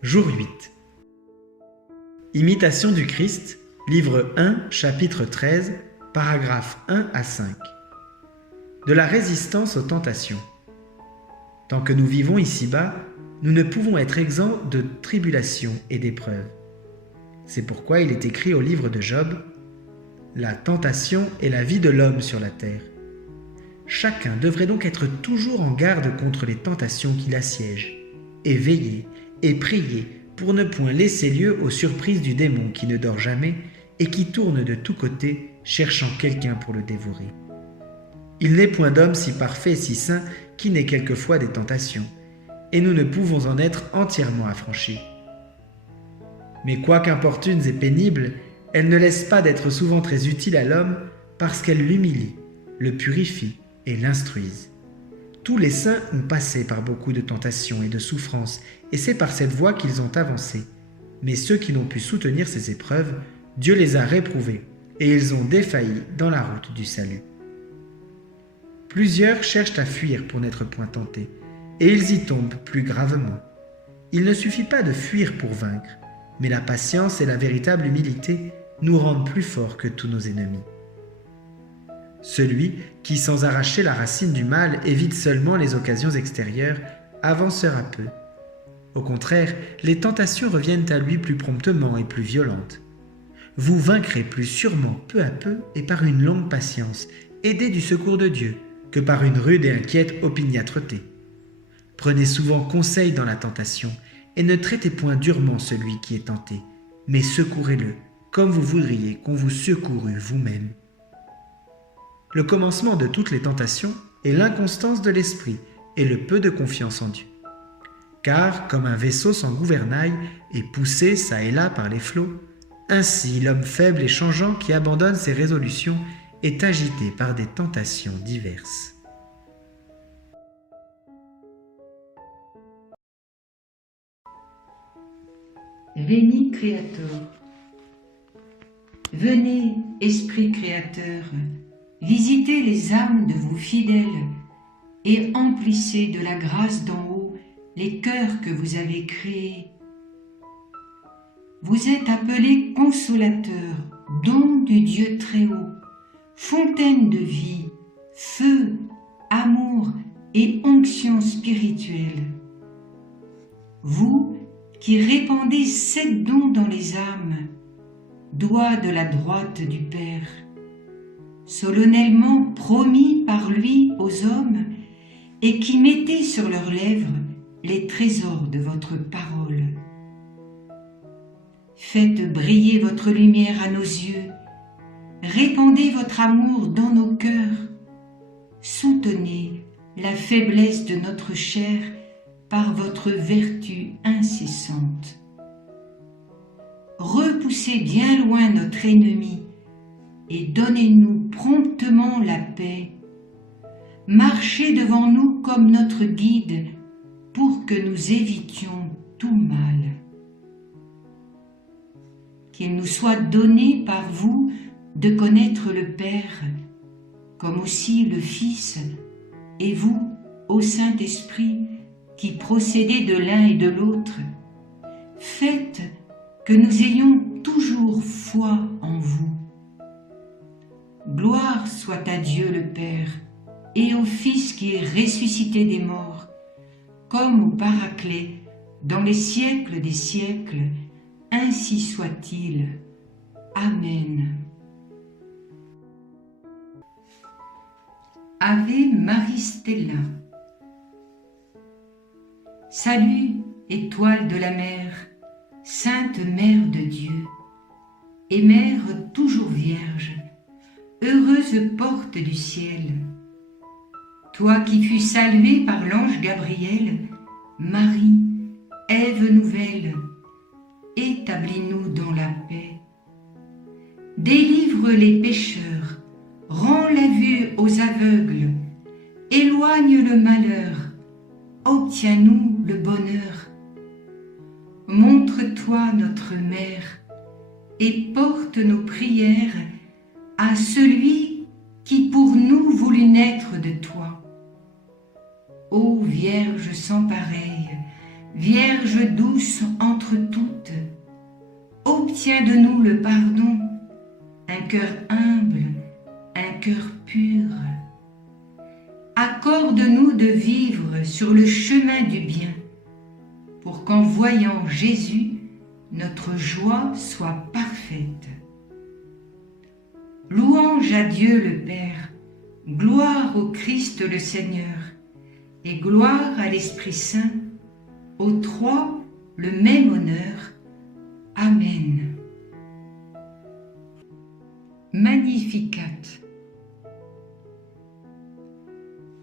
Jour 8. Imitation du Christ, livre 1, chapitre 13, paragraphes 1 à 5. De la résistance aux tentations. Tant que nous vivons ici-bas, nous ne pouvons être exempts de tribulations et d'épreuves. C'est pourquoi il est écrit au livre de Job, « La tentation est la vie de l'homme sur la terre. » Chacun devrait donc être toujours en garde contre les tentations qui l'assiègent, et veiller et prier pour ne point laisser lieu aux surprises du démon qui ne dort jamais et qui tourne de tous côtés cherchant quelqu'un pour le dévorer. Il n'est point d'homme si parfait et si saint qui n'ait quelquefois des tentations, et nous ne pouvons en être entièrement affranchis. Mais quoiqu'importunes et pénibles, elles ne laissent pas d'être souvent très utiles à l'homme parce qu'elles l'humilient, le purifient et l'instruisent. Tous les saints ont passé par beaucoup de tentations et de souffrances, et c'est par cette voie qu'ils ont avancé. Mais ceux qui n'ont pu soutenir ces épreuves, Dieu les a réprouvés, et ils ont défailli dans la route du salut. Plusieurs cherchent à fuir pour n'être point tentés, et ils y tombent plus gravement. Il ne suffit pas de fuir pour vaincre, mais la patience et la véritable humilité nous rendent plus forts que tous nos ennemis. Celui qui, sans arracher la racine du mal, évite seulement les occasions extérieures, avancera peu. Au contraire, les tentations reviennent à lui plus promptement et plus violentes. Vous vaincrez plus sûrement peu à peu et par une longue patience, aidé du secours de Dieu, que par une rude et inquiète opiniâtreté. Prenez souvent conseil dans la tentation, et ne traitez point durement celui qui est tenté, mais secourez-le, comme vous voudriez qu'on vous secourût vous-même. Le commencement de toutes les tentations est l'inconstance de l'esprit et le peu de confiance en Dieu. Car, comme un vaisseau sans gouvernail et poussé çà et là par les flots, ainsi l'homme faible et changeant qui abandonne ses résolutions est agité par des tentations diverses. Veni Creator. Venez, Esprit Créateur, visitez les âmes de vos fidèles et emplissez de la grâce d'en haut les cœurs que vous avez créés. Vous êtes appelés consolateurs, don du Dieu très haut, fontaine de vie, feu, amour et onction spirituelle. Vous qui répandez 7 dons dans les âmes, doigt de la droite du Père, solennellement promis par lui aux hommes, et qui mettez sur leurs lèvres les trésors de votre parole. Faites briller votre lumière à nos yeux, répandez votre amour dans nos cœurs, soutenez la faiblesse de notre chair par votre vertu incessante. Repoussez bien loin notre ennemi et donnez-nous promptement la paix. Marchez devant nous comme notre guide pour que nous évitions tout mal. Qu'il nous soit donné par vous de connaître le Père, comme aussi le Fils, et vous, ô Saint-Esprit, qui procédez de l'un et de l'autre, faites que nous ayons toujours foi en vous. Gloire soit à Dieu le Père et au Fils qui est ressuscité des morts, comme au Paraclet, dans les siècles des siècles, ainsi soit-il. Amen. Ave Maris Stella. Salut, étoile de la mer, sainte Mère de Dieu, et Mère toujours vierge, heureuse porte du ciel. Toi qui fus saluée par l'ange Gabriel, Marie, Ève nouvelle, établis-nous dans la paix. Délivre les pécheurs, rends la vue aux aveugles, éloigne le malheur, obtiens-nous le bonheur. Montre-toi notre Mère et porte nos prières à celui qui pour nous voulut naître de toi. Ô Vierge sans pareille, Vierge douce entre toutes, obtiens de nous le pardon, un cœur humble, un cœur pur. Accorde-nous de vivre sur le chemin du bien, pour qu'en voyant Jésus, notre joie soit parfaite. Louange à Dieu le Père, gloire au Christ le Seigneur, et gloire à l'Esprit Saint, aux trois le même honneur. Amen. Magnificat.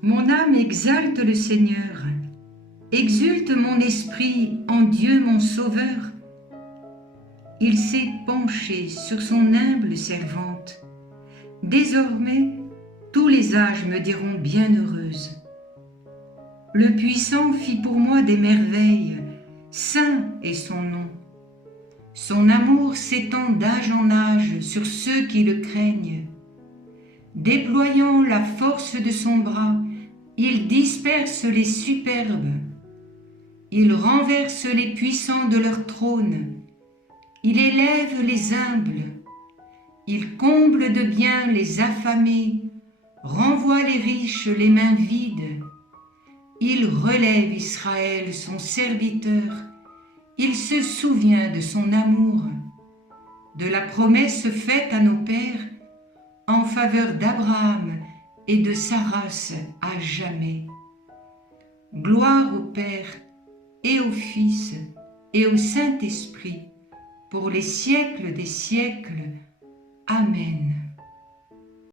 Mon âme exalte le Seigneur, exulte mon esprit en Dieu mon Sauveur. Il s'est penché sur son humble servante. Désormais, tous les âges me diront bienheureuse. Le Puissant fit pour moi des merveilles, saint est son nom. Son amour s'étend d'âge en âge sur ceux qui le craignent. Déployant la force de son bras, il disperse les superbes. Il renverse les puissants de leur trône. Il élève les humbles. Il comble de bien les affamés, renvoie les riches les mains vides. Il relève Israël, son serviteur. Il se souvient de son amour, de la promesse faite à nos pères en faveur d'Abraham et de sa race à jamais. Gloire au Père et au Fils et au Saint-Esprit, pour les siècles des siècles. Amen.